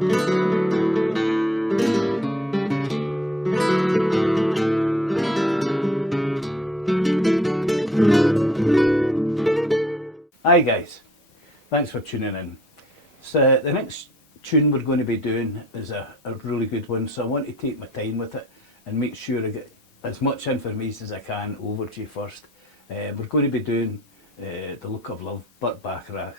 Hi guys, thanks for tuning in. So the next tune we're going to be doing is a really good one, so I want to take my time with it and make sure I get as much information as I can over to you first. We're going to be doing The Look of Love, Burt Bacharach,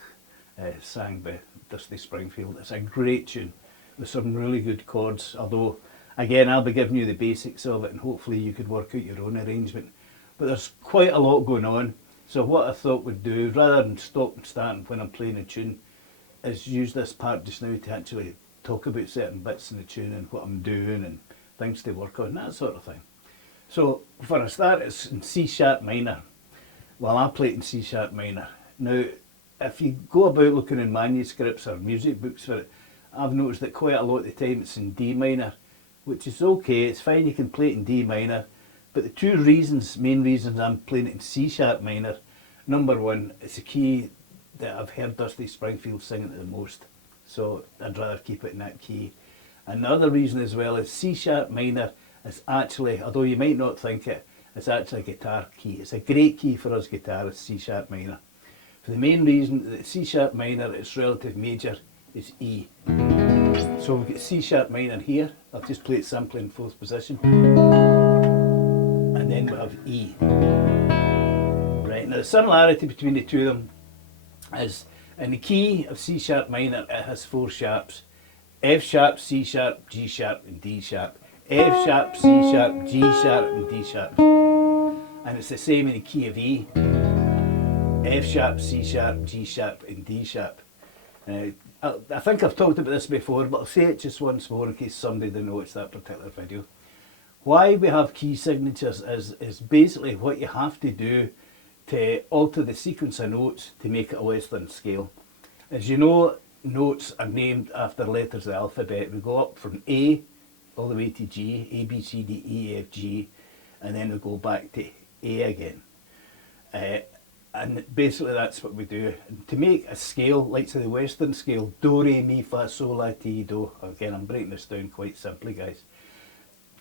sang by Duffy Springfield. It's a great tune with some really good chords, although again I'll be giving you the basics of it and hopefully you could work out your own arrangement. But there's quite a lot going on, so what I thought we'd do, rather than stop and start when I'm playing a tune, is use this part just now to actually talk about certain bits in the tune and what I'm doing and things to work on, that sort of thing. So for a start, it's in C sharp minor. Well, I play it in C sharp minor. Now, if you go about looking in manuscripts or music books for it, I've noticed that quite a lot of the time it's in D minor, which is okay, it's fine, you can play it in D minor, but the two main reasons I'm playing it in C sharp minor, number one, it's a key that I've heard Duffy Springfield singing the most, so I'd rather keep it in that key. And the other reason as well is C sharp minor is actually, although you might not think it, it's actually a guitar key. It's a great key for us guitarists, C sharp minor. For the main reason that C sharp minor, its relative major is E. So we've got C sharp minor here, I'll just play it simply in fourth position, and then we have E. Right, now the similarity between the two of them is in the key of C sharp minor it has four sharps: F sharp, C sharp, G sharp and D sharp. F sharp, C sharp, G sharp and D sharp. And it's the same in the key of E: F sharp, C sharp, G sharp and D sharp. I think I've talked about this before, but I'll say it just once more in case somebody didn't watch that particular video. Why we have key signatures is basically what you have to do to alter the sequence of notes to make it a Western scale. As you know, notes are named after letters of the alphabet. We go up from A all the way to G, A, B, C, D, E, F, G, and then we go back to A again. And basically that's what we do. And to make a scale, like say the Western scale, Do, Re, Mi, Fa, Sol, La, Ti, Do, again I'm breaking this down quite simply guys,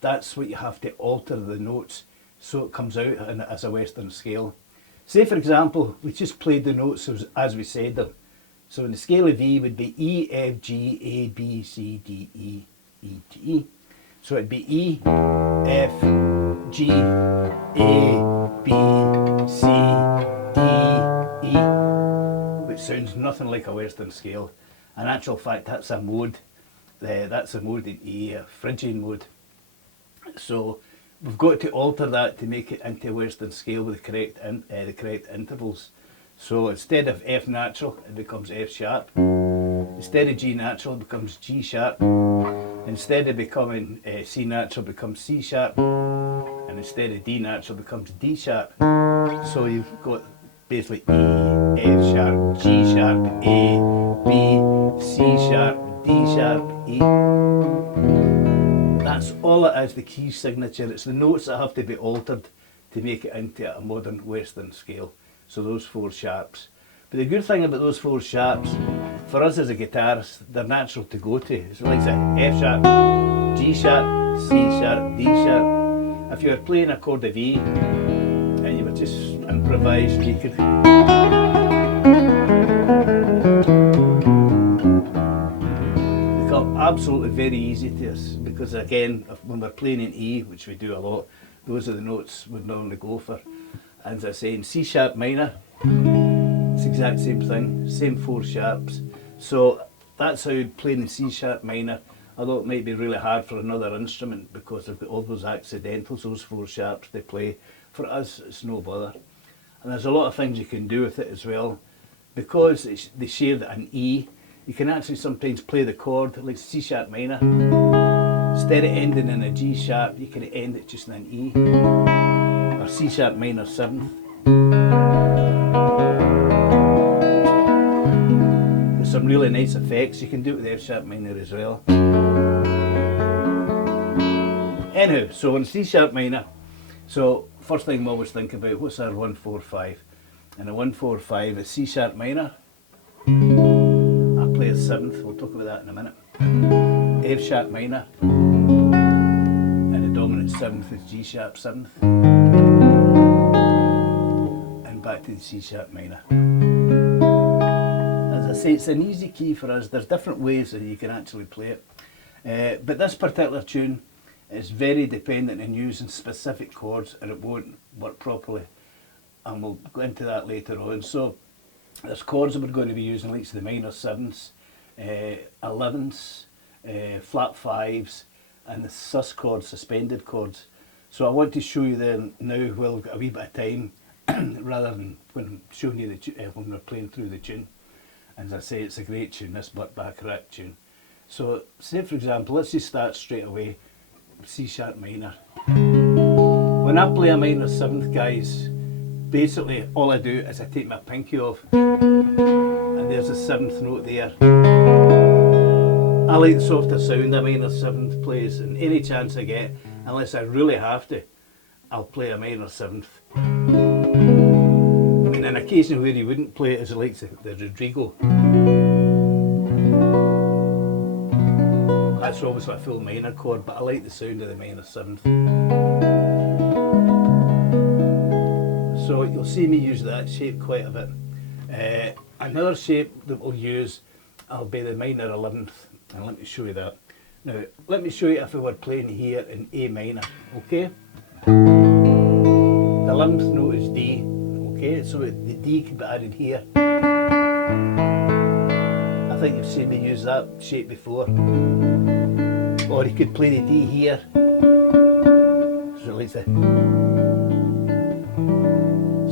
that's what you have to alter the notes so it comes out as a Western scale. Say for example, we just played the notes as we said them. So in the scale of E would be E, F, G, A, B, C, D, E, E, G. So it'd be E, F, G, A, B, C, D, E, which sounds nothing like a Western scale. In actual fact, that's a mode. That's a mode in E, a Phrygian mode. So we've got to alter that to make it into a Western scale with the correct intervals. So instead of F natural, it becomes F sharp. Instead of G natural, it becomes G sharp. Instead of becoming C natural, it becomes C sharp. And instead of D natural, it becomes D sharp. So you've got basically E, F sharp, G sharp, A, B, C sharp, D sharp, E. That's all it is, the key signature. It's the notes that have to be altered to make it into a modern Western scale. So those four sharps. But the good thing about those four sharps, for us as a guitarist, they're natural to go to. So like say F sharp, G sharp, C sharp, D sharp. If you were playing a chord of E and you were just improvising, you could become absolutely very easy to us, because again, when we're playing in E, which we do a lot, those are the notes we'd normally go for. And as I say, in C sharp minor, it's the exact same thing, same four sharps. So that's how you'd play in C sharp minor, although it might be really hard for another instrument because they've got all those accidentals, those four sharps they play. For us, it's no bother. And there's a lot of things you can do with it as well. Because they share an E, you can actually sometimes play the chord like C sharp minor. Instead of ending in a G sharp, you can end it just in an E. Or C sharp minor 7th. There's some really nice effects. You can do it with F sharp minor as well. Anyhow, so in C sharp minor, so first thing we always think about, what's our 1, 4, 5? And a 1, 4, 5 is C sharp minor. I play a 7th, we'll talk about that in a minute. F sharp minor, and the dominant 7th is G sharp 7th, and back to the C sharp minor. As I say, it's an easy key for us. There's different ways that you can actually play it, but this particular tune is very dependent on using specific chords, and it won't work properly, and we'll go into that later on. So there's chords that we're going to be using, like the minor 7ths, 11ths, flat 5s, and the sus chords, suspended chords. So I want to show you them now while we've got a wee bit of time, rather than when I'm showing you when we're playing through the tune. And as I say, it's a great tune, this Burt Bacharach tune. So say for example, let's just start straight away, C sharp minor. When I play a minor 7th, guys, basically all I do is I take my pinky off, and there's a 7th note there. I like the softer sound a minor 7th plays, and any chance I get, unless I really have to, I'll play a minor 7th. I mean, an occasion where he wouldn't play it is like the Rodrigo. That's obviously a full minor chord, but I like the sound of the minor 7th. So you'll see me use that shape quite a bit. Another shape that we'll use will be the minor 11th, and let me show you that. Now, let me show you if we were playing here in A minor, okay? The 11th note is D, okay? So the D can be added here. I think you've seen me use that shape before. Or you could play the D here. So like that.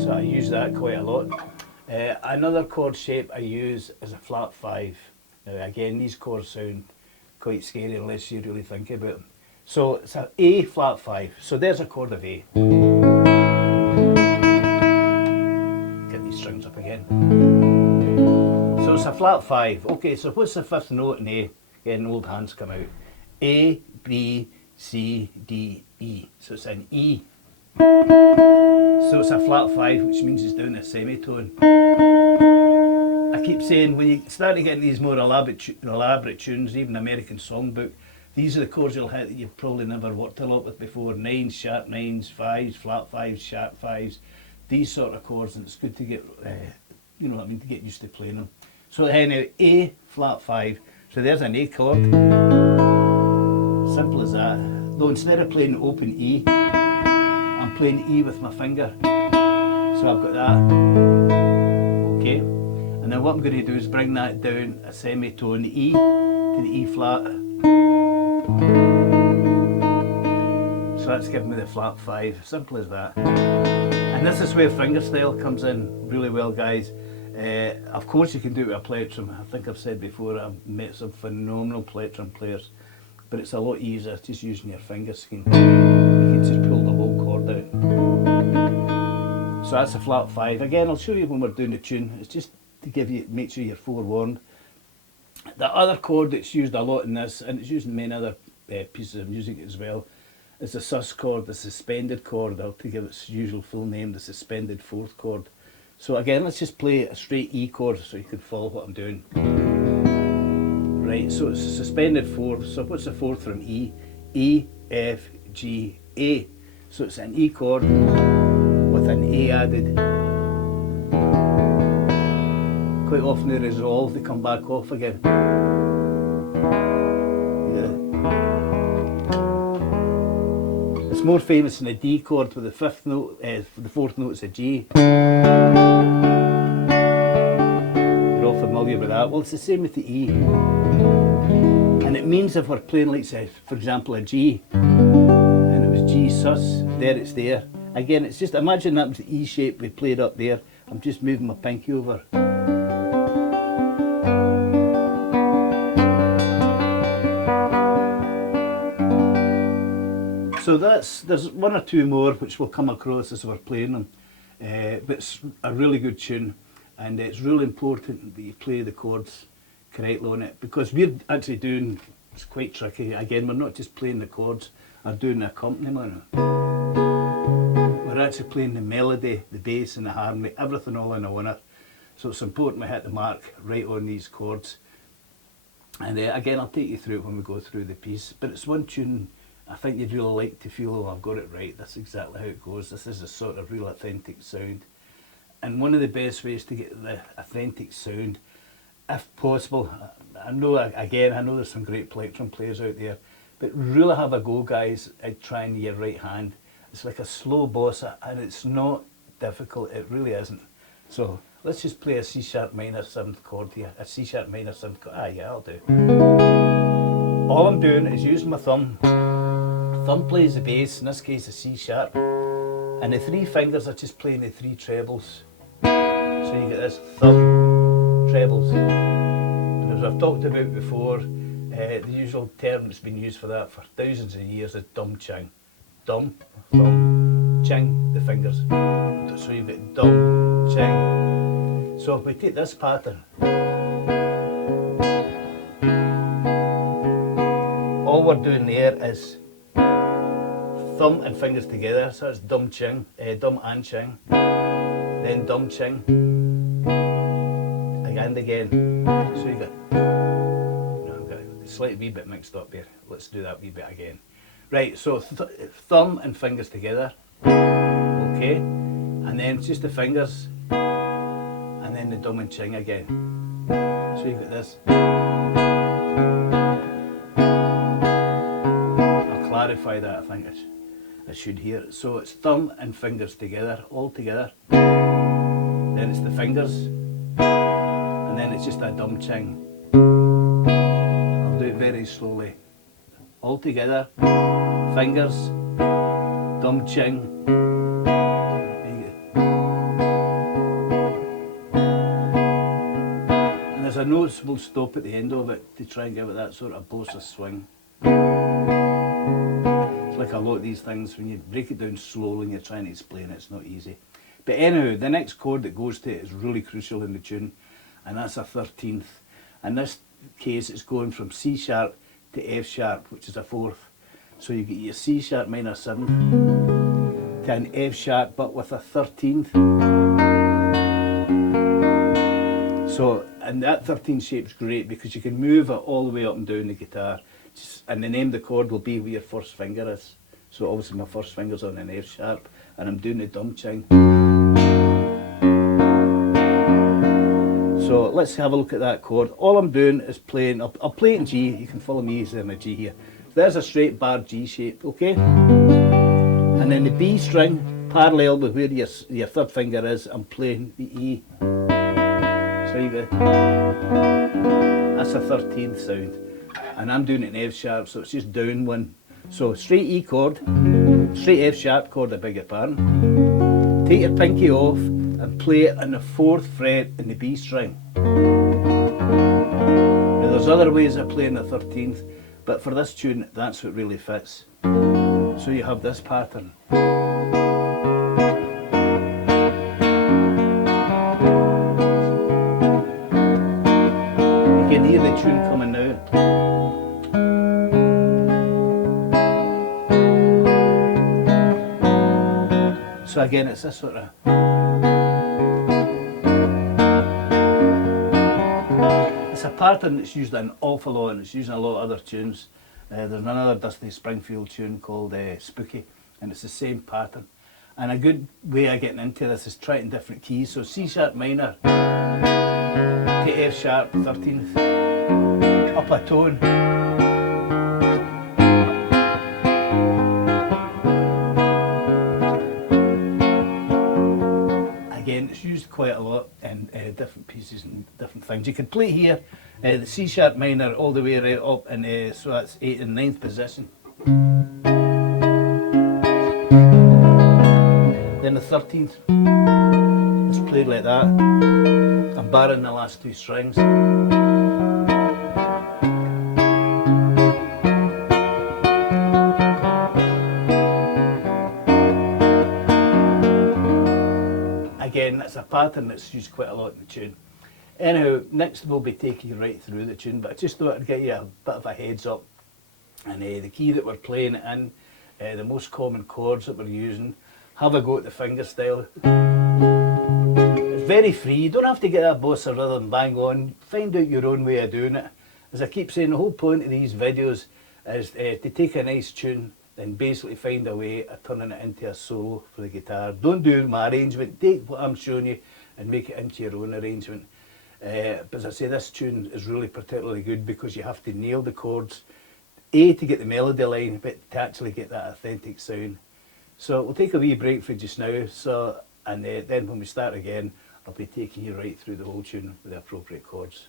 So I use that quite a lot. Another chord shape I use is a flat 5. Now again, these chords sound quite scary unless you really think about them. So it's an A flat 5. So there's a chord of A. Get these strings up again. So it's a flat 5. Okay, so what's the 5th note in A? Again, old hands come out. A, B, C, D, E. So it's an E. So it's a flat 5, which means it's down a semitone. I keep saying, when you start to get these more elaborate tunes, even American songbook, these are the chords you'll hit that you've probably never worked a lot with before. 9s, sharp 9s, 5s, flat 5s, sharp 5s. These sort of chords, and it's good to get, you know what I mean, to get used to playing them. So anyway, A, flat 5. So there's an A chord. Simple as that. Though instead of playing open E, I'm playing E with my finger. So I've got that. Okay. And then what I'm going to do is bring that down a semitone E to the E flat. So that's giving me the flat 5. Simple as that. And this is where fingerstyle comes in really well, guys. Of course you can do it with a plectrum. I think I've said before, I've met some phenomenal plectrum players, but it's a lot easier just using your finger scheme. You can just pull the whole chord out. So that's a flat 5. Again, I'll show you when we're doing the tune. It's just to make sure you're forewarned. The other chord that's used a lot in this, and it's used in many other pieces of music as well, is the sus chord, the suspended chord. I'll give its usual full name, the suspended 4th chord. So again, let's just play a straight E chord so you can follow what I'm doing. Right, so it's a suspended 4th. So what's the 4th from E? E, F, G, A. So it's an E chord with an A added. Quite often they resolve, they come back off again. Yeah. It's more famous in the D chord with the 5th note, the 4th note is a G. You're all familiar with that. Well, it's the same with the E. And it means if we're playing, like say, for example, a G, and it was G sus, there it's there. Again, it's just, imagine that was the E shape we played up there. I'm just moving my pinky over. So there's one or two more which we'll come across as we're playing them, but it's a really good tune, and it's really important that you play the chords correctly on it, because we're actually doing, it's quite tricky, again we're not just playing the chords, we're doing the accompaniment. We're actually playing the melody, the bass and the harmony, everything all in a winner. So it's important we hit the mark right on these chords. And again, I'll take you through it when we go through the piece. But it's one tune I think you'd really like to feel, oh, I've got it right. That's exactly how it goes. This is a sort of real authentic sound. And one of the best ways to get the authentic sound, if possible, I know there's some great plectrum players out there, but really have a go, guys, at trying your right hand. It's like a slow bossa, and it's not difficult. It really isn't. So let's just play a C sharp minor 7th chord here. A C sharp minor 7th chord. Ah, yeah, I'll do. All I'm doing is using my thumb. Thumb plays the bass, in this case a C sharp, and the 3 fingers are just playing the 3 trebles. So you get this thumb, trebles. And as I've talked about before, the usual term that's been used for that for thousands of years is dum ching. Dum, thumb, ching, the fingers. So you've got dum, ching. So if we take this pattern, all we're doing there is thumb and fingers together, so it's dum ching, dum and ching, then dum ching, and again. So you got, no, I've got a slight wee bit mixed up here. Let's do that wee bit again. Right, so thumb and fingers together, okay, and then it's just the fingers, and then the dum and ching again. So you got this. I'll clarify that, I think I should hear it. So it's thumb and fingers together, all together. Then it's the fingers, and then it's just a dum ching. I'll do it very slowly. All together, fingers, dum ching. And there's a noticeable stop at the end of it to try and give it that sort of bossa swing. Like a lot of these things, when you break it down slowly and you're trying to explain it, it's not easy. But anyhow, the next chord that goes to it is really crucial in the tune, and that's a 13th. In this case, it's going from C sharp to F sharp, which is a 4th. So you get your C sharp minor 7th to an F sharp, but with a 13th. So, and that 13th shape's great because you can move it all the way up and down the guitar. And the name of the chord will be where your first finger is. So obviously my first finger's on an F sharp, and I'm doing the dum ching. So let's have a look at that chord. All I'm doing is playing, I'll play it in G, you can follow me easily in the G here. So there's a straight bar G shape, okay? And then the B string, parallel with where your 3rd finger is, I'm playing the E. So you go, that's a 13th sound. And I'm doing it in F sharp, so it's just down 1. So straight E chord, straight F sharp chord, I beg your pardon. Take your pinky off and play it on the 4th fret in the B string. Now there's other ways of playing the 13th, but for this tune, that's what really fits. So you have this pattern. You can hear the tune coming now. So again, it's this sort of. It's a pattern that's used an awful lot, and it's used in a lot of other tunes. There's another Dusty Springfield tune called Spooky, and it's the same pattern. And a good way of getting into this is try it in different keys. So C sharp minor to F sharp 13th, up a tone. Again, it's used quite a lot in different pieces and different things. You can play here the C sharp minor all the way right up, and so that's 8th and 9th position. Then the 13th is played like that. I'm barring the last 2 strings. Again, that's a pattern that's used quite a lot in the tune. Anyhow, next we'll be taking you right through the tune, but I just thought I'd get you a bit of a heads up. And the key that we're playing it in, the most common chords that we're using, have a go at the fingerstyle. It's very free, you don't have to get that bossa rhythm bang on, find out your own way of doing it. As I keep saying, the whole point of these videos is to take a nice tune and basically find a way of turning it into a solo for the guitar. Don't do my arrangement, take what I'm showing you and make it into your own arrangement. But as I say, this tune is really particularly good because you have to nail the chords, A, to get the melody line, but to actually get that authentic sound. So we'll take a wee break for just now, and then when we start again, I'll be taking you right through the whole tune with the appropriate chords.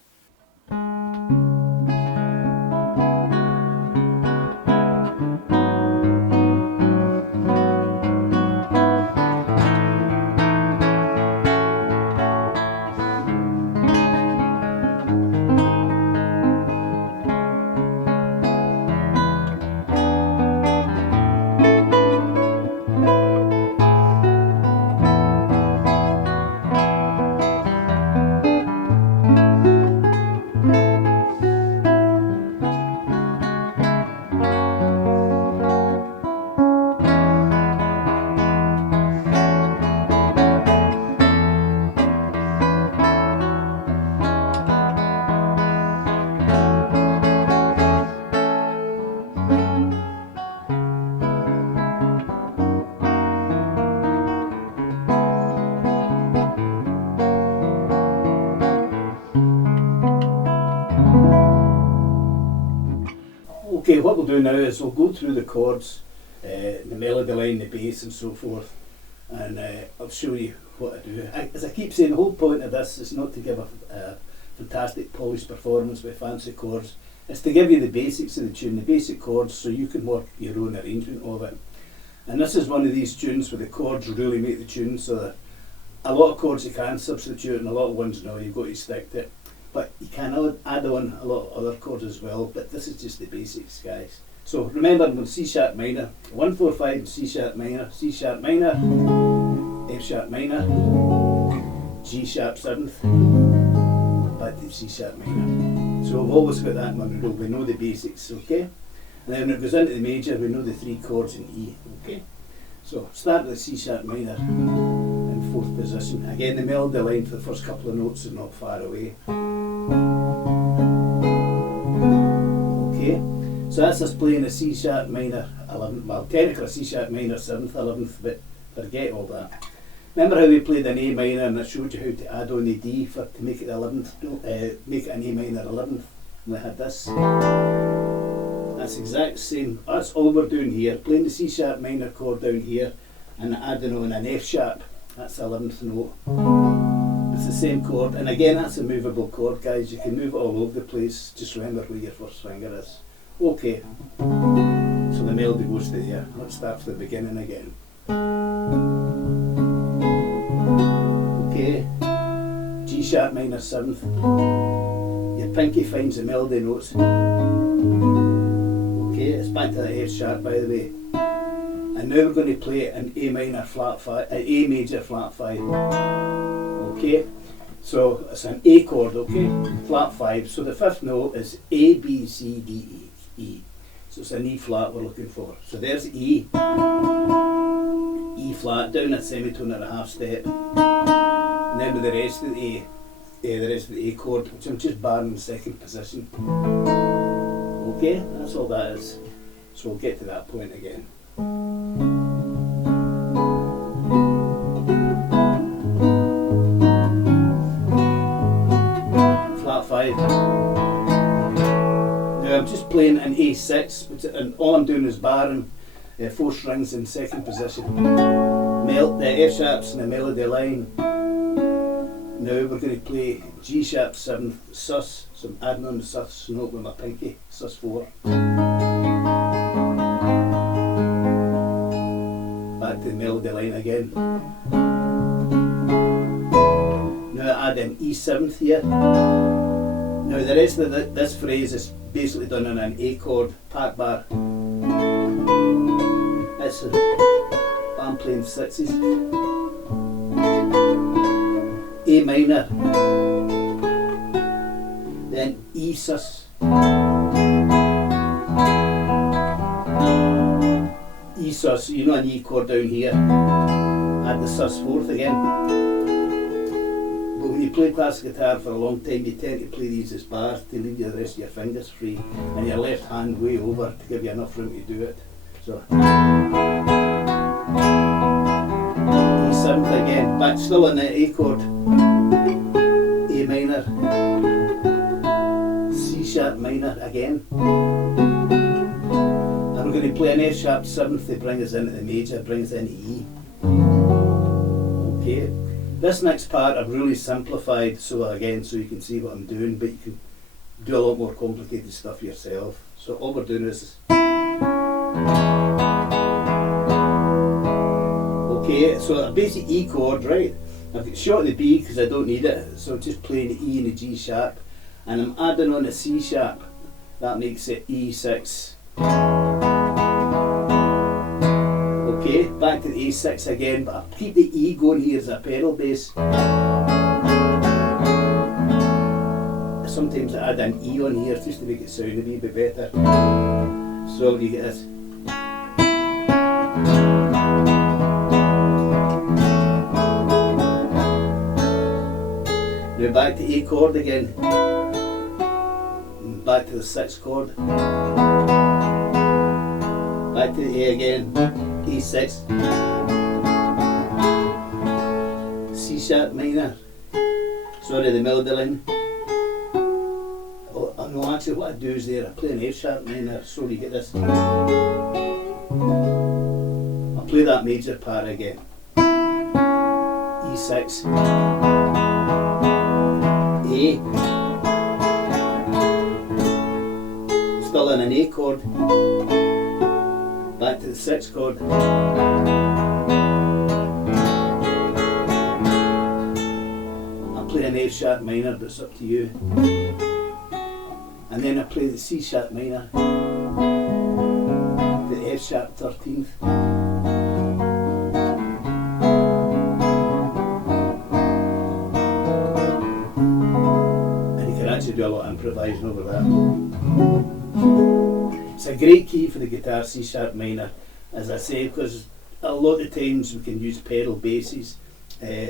Okay, what we'll do now is we'll go through the chords, the melody line, the bass and so forth, and I'll show you what I do. As I keep saying, the whole point of this is not to give a fantastic polished performance with fancy chords. It's to give you the basics of the tune, the basic chords, so you can work your own arrangement of it. And this is one of these tunes where the chords really make the tune, so that a lot of chords you can substitute and a lot of ones no, you've got to stick to it. But you can add on a lot of other chords as well, but this is just the basics, guys. So remember, I'm going C sharp minor, 1, 4, 5, C sharp minor, C sharp minor, F sharp minor, G sharp 7th, back to C sharp minor. So we've always got that in one row, we know the basics, okay? And then when it goes into the major, we know the 3 chords in E, okay? So start with C sharp minor in 4th position. Again, the melody line for the first couple of notes is not far away. Okay, so that's us playing a C sharp minor 11th, well technically a C sharp minor 7th, 11th, but forget all that. Remember how we played an A minor and I showed you how to add on the D to make it the 11th, make it an A minor 11th, and we had this. That's exact same, that's all we're doing here, playing the C sharp minor chord down here and adding on an F sharp, that's the 11th note. It's the same chord, and again that's a movable chord, guys, you can move it all over the place, just remember where your first finger is. Okay, so the melody goes to there. Let's start from the beginning again. Okay, G sharp minor 7th, your pinky finds the melody notes. Okay, it's back to the F sharp by the way. And now we're going to play an A minor flat 5, an A major flat 5. Okay, so it's an A chord, okay, flat 5. So the 5th note is A, B, C, D, E, E. So it's an E flat we're looking for. So there's E, E flat, down a semitone and a half step. And then with the rest of the A chord, which I'm just barring in 2nd position. Okay, that's all that is. So we'll get to that point again. Flat 5. Now I'm just playing an A6, and all I'm doing is barring 4 strings in 2nd position. The F sharps and the melody line. Now we're going to play G sharp 7th sus, so I'm adding on the sus note with my pinky, sus 4. Back to the melody line again. Now I add in E7th here. Now the rest of this phrase is basically done on an A chord, pat bar. That's I'm playing 6s. A minor, then E sus, E sus, you know an E chord down here, add the sus 4th again. But when you you play classical guitar for a long time, you tend to play these as bars to leave the rest of your fingers free, and your left hand way over to give you enough room to do it. So E7 again, back still on the A chord, A minor, C sharp minor again. And we're going to play an F sharp 7th to bring us into the major, bring us into E. Okay. This next part I've really simplified so you can see what I'm doing, but you can do a lot more complicated stuff yourself. So all we're doing is okay, so a basic E chord, right? I've got short the B because I don't need it, so I'm just playing the E and the G sharp, and I'm adding on a C sharp. That makes it E6. Okay, back to the A6 again, but I'll keep the E going here as a pedal bass. Sometimes I add an E on here just to make it sound a wee bit better. So you get this. Now back to A chord again. Back to the 6th chord. Back to the A again. E6, C sharp minor, sorry the melody line. Oh no, actually what I do is there, I play an F sharp minor, so you get this. I'll play that major part again. E6, A, still in an A chord. Back to the 6th chord. I'll play an F sharp minor, but it's up to you. And then I play the C sharp minor, the F sharp 13th. And you can actually do a lot of improvising over that. It's a great key for the guitar, C sharp minor, as I say, because a lot of times we can use pedal basses.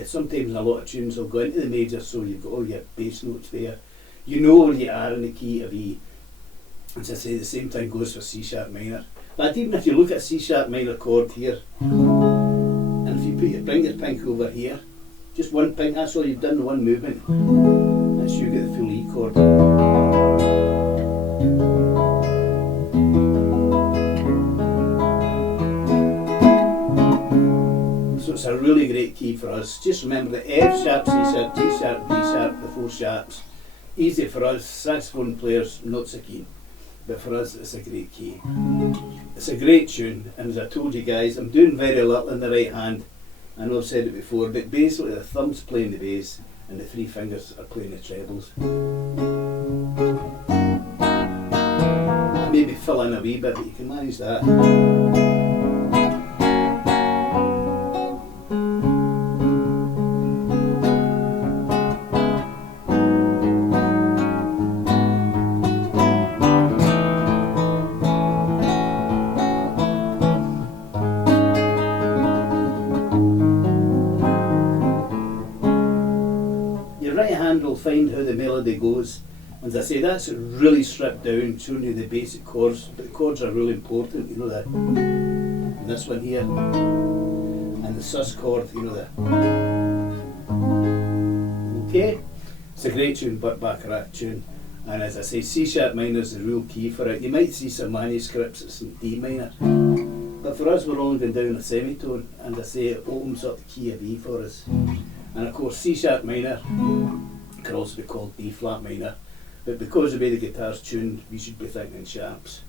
Sometimes in a lot of tunes will go into the major, so you've got all your bass notes there. You know where you are in the key of E. As I say, the same thing goes for C sharp minor. But even if you look at a C sharp minor chord here, and if you bring your pinky over here, just one pinky, that's all you've done, one movement. That's you get the full E chord. So it's a really great key for us. Just remember the F sharp, C sharp, G sharp, D sharp, the 4 sharps. Easy for us, saxophone players, not so keen. But for us it's a great key. It's a great tune, and as I told you guys, I'm doing very little in the right hand. I know I've said it before, but basically the thumb's playing the bass and the 3 fingers are playing the trebles. Maybe fill in a wee bit, but you can manage that. Will find how the melody goes. As I say, that's really stripped down, showing you the basic chords, but the chords are really important, you know that. And this one here, and the sus chord, you know that. Okay, it's a great tune, Burt Bacharach tune, and as I say, C sharp minor is the real key for it. You might see some manuscripts that's in D minor, but for us we're only going down a semitone, and I say it opens up the key of E for us. And of course C sharp minor can also be called D flat minor, but because of the way the guitar's tuned, we should be thinking sharps.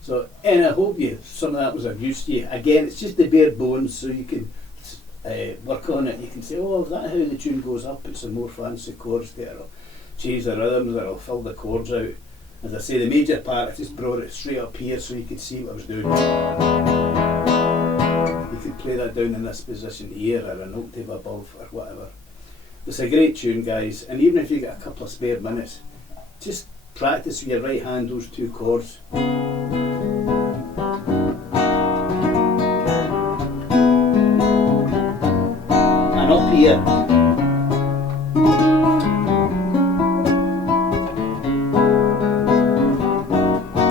So, and I hope some of that was of use to you. Again, it's just the bare bones, so you can work on it. You can say, oh, is that how the tune goes up? It's some more fancy chords there, or change the rhythms, or I'll fill the chords out. As I say, the major part, I just brought it straight up here so you could see what I was doing. You could play that down in this position here, or an octave above, or whatever. It's a great tune, guys, and even if you get a couple of spare minutes, just practice with your right hand those 2 chords. And up here,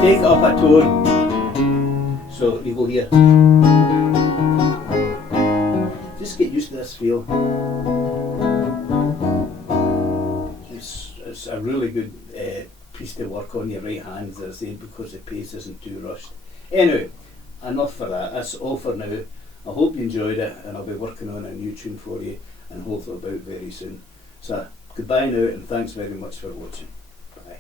take it up a tone. So you go here. Just get used to this feel. It's a really good piece to work on your right hand, as I said, because the pace isn't too rushed. Anyway, enough for that. That's all for now. I hope you enjoyed it, and I'll be working on a new tune for you, and hopefully about very soon. So goodbye now, and thanks very much for watching. Bye.